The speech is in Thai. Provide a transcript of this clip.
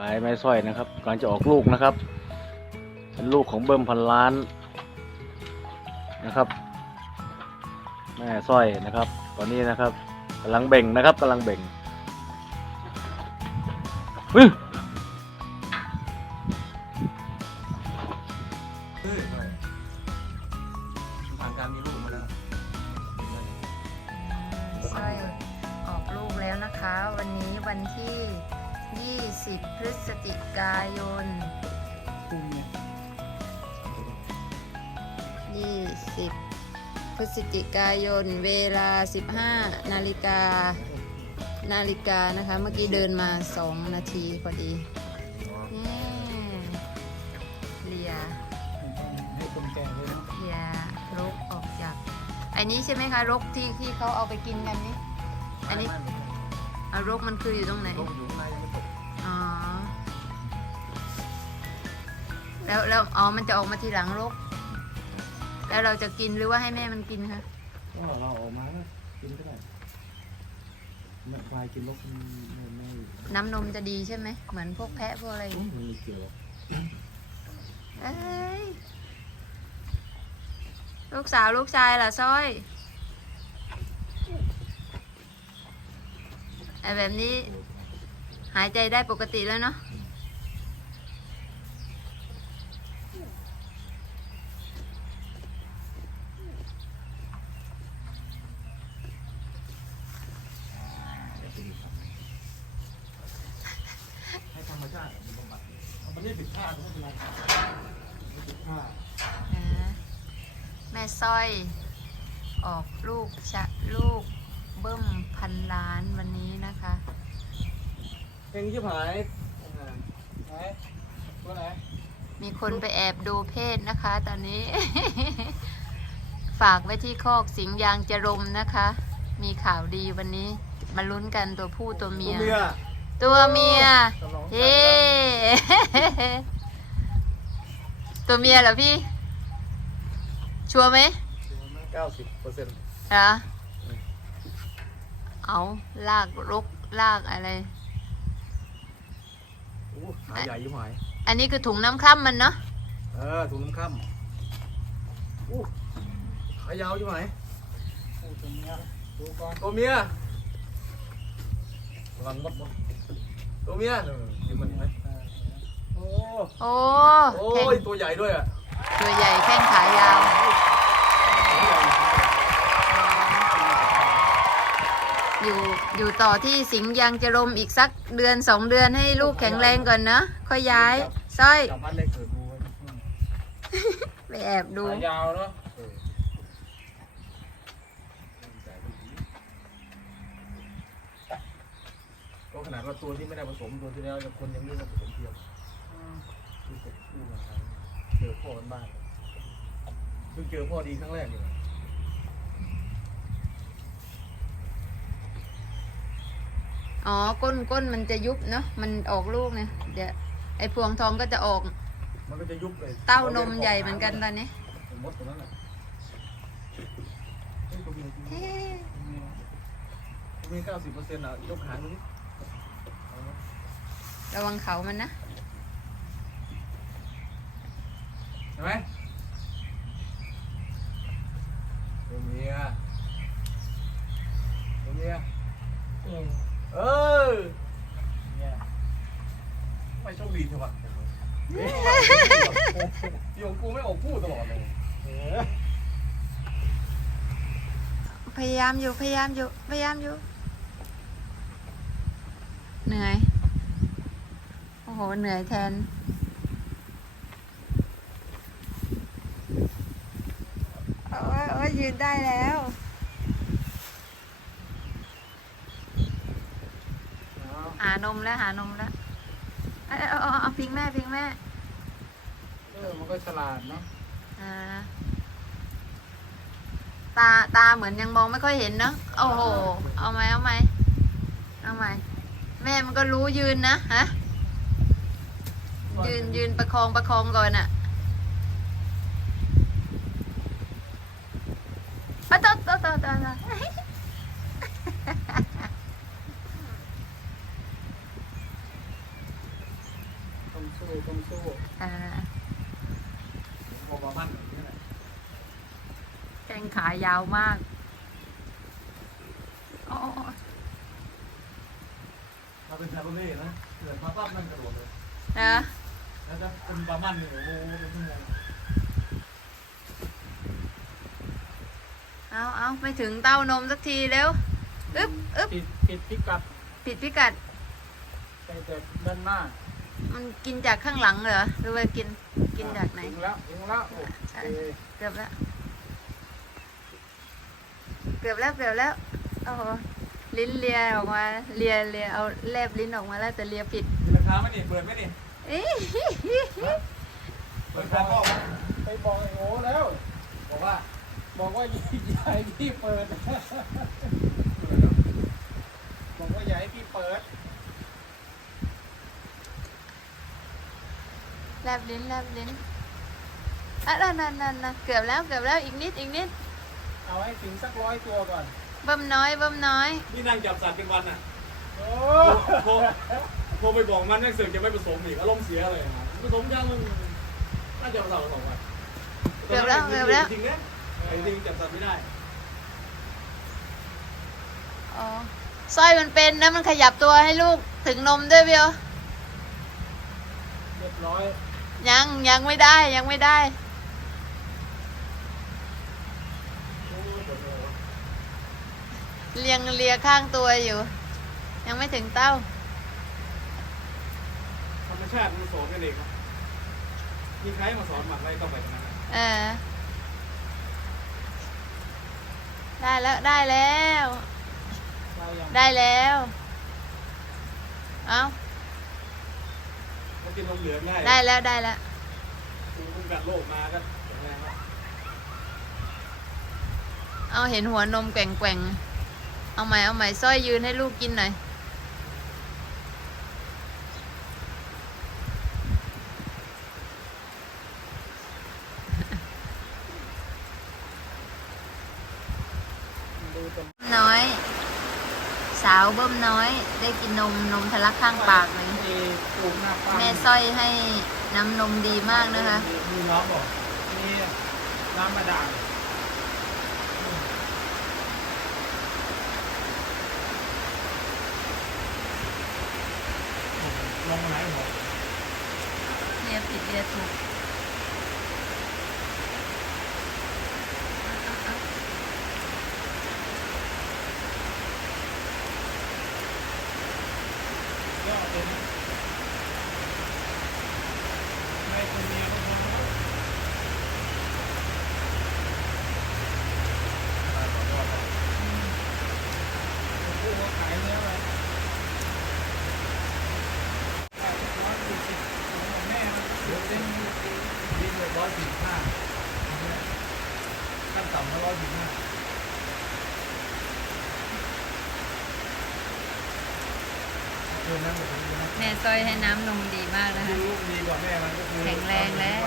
ควายแม่สร้อยนะครับกำลังจะออกลูกนะครับ เป็นลูกของเบิ้มพันล้านนะครับ แม่สร้อยนะครับ ตอนนี้นะครับกำลังเบ่งนะครับกำลังเบ่งอื้อผ่านการมีลูกมาแล้วสร้อยออกลูกแล้วนะคะ วันนี้วันที่ 20 พฤศจิกายน 20 พฤศจิกายน เวลา 15 นาฬิกา นาฬิกานะคะ เมื่อกี้เดินมา 2 นาทีพอดีนี่เลียให้คนแก่เลยเนาะเลียรกออกจากไอ้นี้ใช่ไหมคะ รกที่ที่เขาเอาไปกินกันนี่ อันนี้อารกมันคืออยู่ตรงไหนลงอยู่ แล้วแล้วอ๋อมันจะออกมาทีหลังรกแล้วเราจะกินหรือว่าให้แม่มันกินคะก็เราออกมาก็กินก็ได้แม่ควายกินลกไม่ไม่น้ำนมจะดีใช่ไหมเหมือนพวกแพะพวกอะไรอย่างไม่งี้มีเกี่ยวเอ้ยลูกสาวลูกชายล่ะสร้อยไอ้แบบนี้หายใจได้ปกติแล้วเนาะ ให้ธรรมชาติมันบำบัดมันไม่ผิดพลาดไม่เป็นไรไม่ผิดพลาด นะ แม่สร้อย ออกลูกชะลูกเบิ้มพันล้านวันนี้นะคะเพลงชิบหายไหนตัวไหนมีคนไปแอบดูเพศนะคะ ตอนนี้ ฝากไว้ที่คอกสิงห์ยางจรมนะคะ มีข่าวดีวันนี้ มาลุ้นกันตัวผู้ตัวเมีย ตัวเมีย เฮ้ ตัวเมียเหรอพี่ ชัวร์ไหมเก้าสิบเปอร์เซ็นต์เหรอเอาลากรกลากอะไรโอ้ขาใหญ่ยิ่งหายอันนี้คือถุงน้ำคร่ำมันเนาะเออถุงน้ำค่ำอู้ขายาวยิ่งหายตัวเมียดูก่อนตัวเมียระวังมดมดตัวเมียเออเห็นมันไหม โอ้โอ้โอ้แข้งยตัวใหญ่ด้วยอะตัวใหญ่แข้งขายาว อยู่อยู่ต่อที่สิงห์ยางจะรมอีกสักเดือนสองเดือนให้ลูกแข็งแรงก่อนเนอะค่อยย้ายสร้อยจับบ้านเล็กเกิดดูไว้ไปแอบดู ขายาวเนาะก็ขนาดว่าตัวที่ไม่ได้ผสมตัวที่แล้วกับคนยังไม่ได้ผสมเทียมคือตกคู่มาเจอ พ่อกันบ้างเพิ่งเจอพ่อดีครั้งแรกเลยอ๋อก้นก้นมันจะยุบเนาะมันออกลูกเนี่ยเดี๋ยวไอ้พวงทองก็จะออก มันก็จะยุบเลยเต้านมใหญ่เหมือนกันตอนนี้มดตัวนั้นแหละเฮ้ยตัวเมียตัวเมียตัวเมียตัวเมียเก้าสิบเปอร์เซ็นต์อะยกหางดูดิเอาไหมระวังเขามันนะ เห็นไหมตัวเมียตัวเมียเออไม่โชคดีเถอะวะที่ของกูไม่ออกพูดตลอดเลยพยายามอยู่พยายามอยู่พยายามอยู่ เหนื่อย โอ้โห เหนื่อยแทน โอ้ยโอ้ยยืน ได้แล้ว หานมแล้วหานมแล้วเอาเอาเอาเอาพิงแม่พิงแม่ เออมันก็ฉลาดเนาะอ่า ตาตาเหมือนยังมองไม่ค่อยเห็นเนอะโอ้โห เอาไหมเอาไหมเอาไหมแม่มันก็รู้ยืนนะฮะยืนยืนประคองประคองก่อนอะ อะต่อต่อต่อต่อต่อต้องสู้อ่าโอบามันแบบนี้แหละแข้งขายาวมากอ๋อเราเป็นชาโรเล่นะเกิดมาปั๊บมันกระโดดเลยนะแล้วจะเป็นบามันเนี่ยโอ้โหเป็นชั่วโมง เอาเอาไปถึงเต้านมสักทีเร็วอึ๊บอึ๊บปิดปิดพิกัดผิดพิกัดไปแต่ด้านหน้า มันกินจากข้างหลังเหรอหรือว่ากินกินจากไหนถึงแล้วถึงแล้วโอเคเกือบแล้วเกือบแล้วเกือบแล้วโอ้โหลิ้นเลียออกมาเลียเลียเอาแลบลิ้นออกมาแล้วแต่เลียผิดมีราคาไหมนี่เปิดไหมนี่เอ๊ะเปิดราคาก็ไปบอกไอ้โง่แล้วบอกว่า บอกว่าอย่าให้พี่เปิด บอกว่าอย่าให้พี่เปิด แลบลิ้นแลบลิ้นอะนั่นนั่นนั่นนั่นเกือบแล้วเกือบแล้วอีกนิดอีกนิด เอาให้ถึงสักร้อยตัวก่อน เบิ่มน้อยเบิ่มน้อย นี่นั่งจับสัตว์เป็นวันน่ะโอ้โทรโทรไปบอกมันนั่งเสือกจะไม่ผสมอีกอารมณ์เสียเลยอะผสมยังมึงน่าจะผสมผสมอะเกือบแล้วเกือบแล้ว จริงๆนะ ไอ้จริงจับสัตว์ไม่ได้อ๋อสร้อยมันเป็นนะมันขยับตัวให้ลูกถึงนมด้วยเบียวเรียบร้อยยังยังไม่ได้ยังไม่ได้ เลียงเลียข้างตัวอยู่ ยังไม่ถึงเต้า ธรรมชาติมันสอนกันเองครับมีใครมาสอนหมักอะไรต้องไปตรงนั้นนะเออ ได้แล้วได้แล้ว เรายังได้แล้ว เอาเขากินนมเหลืองได้ได้แล้วได้แล้ว ภูมิคุ้มกันโรคมาก็แข็งแรงแล้วเอาเห็นหัวนมแกว่งแกว่งๆเอาใหม่เอาใหม่สร้อยยืนให้ลูกกินหน่อย ดูตรง น้อย สาวเบิ่มน้อย ได้กินนมนมทะลักข้างปากเลยเอปลูกหน้าป้าแม่สร้อยให้น้ำนมดีมากนะคะมีน้องบอกมีน้ำมาด่างลงมาไหนหัวเรียผิดเรียถูก ยอดเลยนะให้คนเมียบางคนเขาผู้เขาขายเนื้อไปร้อยสี่สิบ ของแม่มันเดี๋ยวเส้นดิ้นเลยร้อยสี่สิบห้าขั้นต่ำก็ร้อยสี่สิบห้าเกินนั้นหมดเลยนะ แม่สร้อยให้น้ำนมดีมากนะคะ ลูกดีกว่าแม่มันก็คือแข็งแรงแล้ว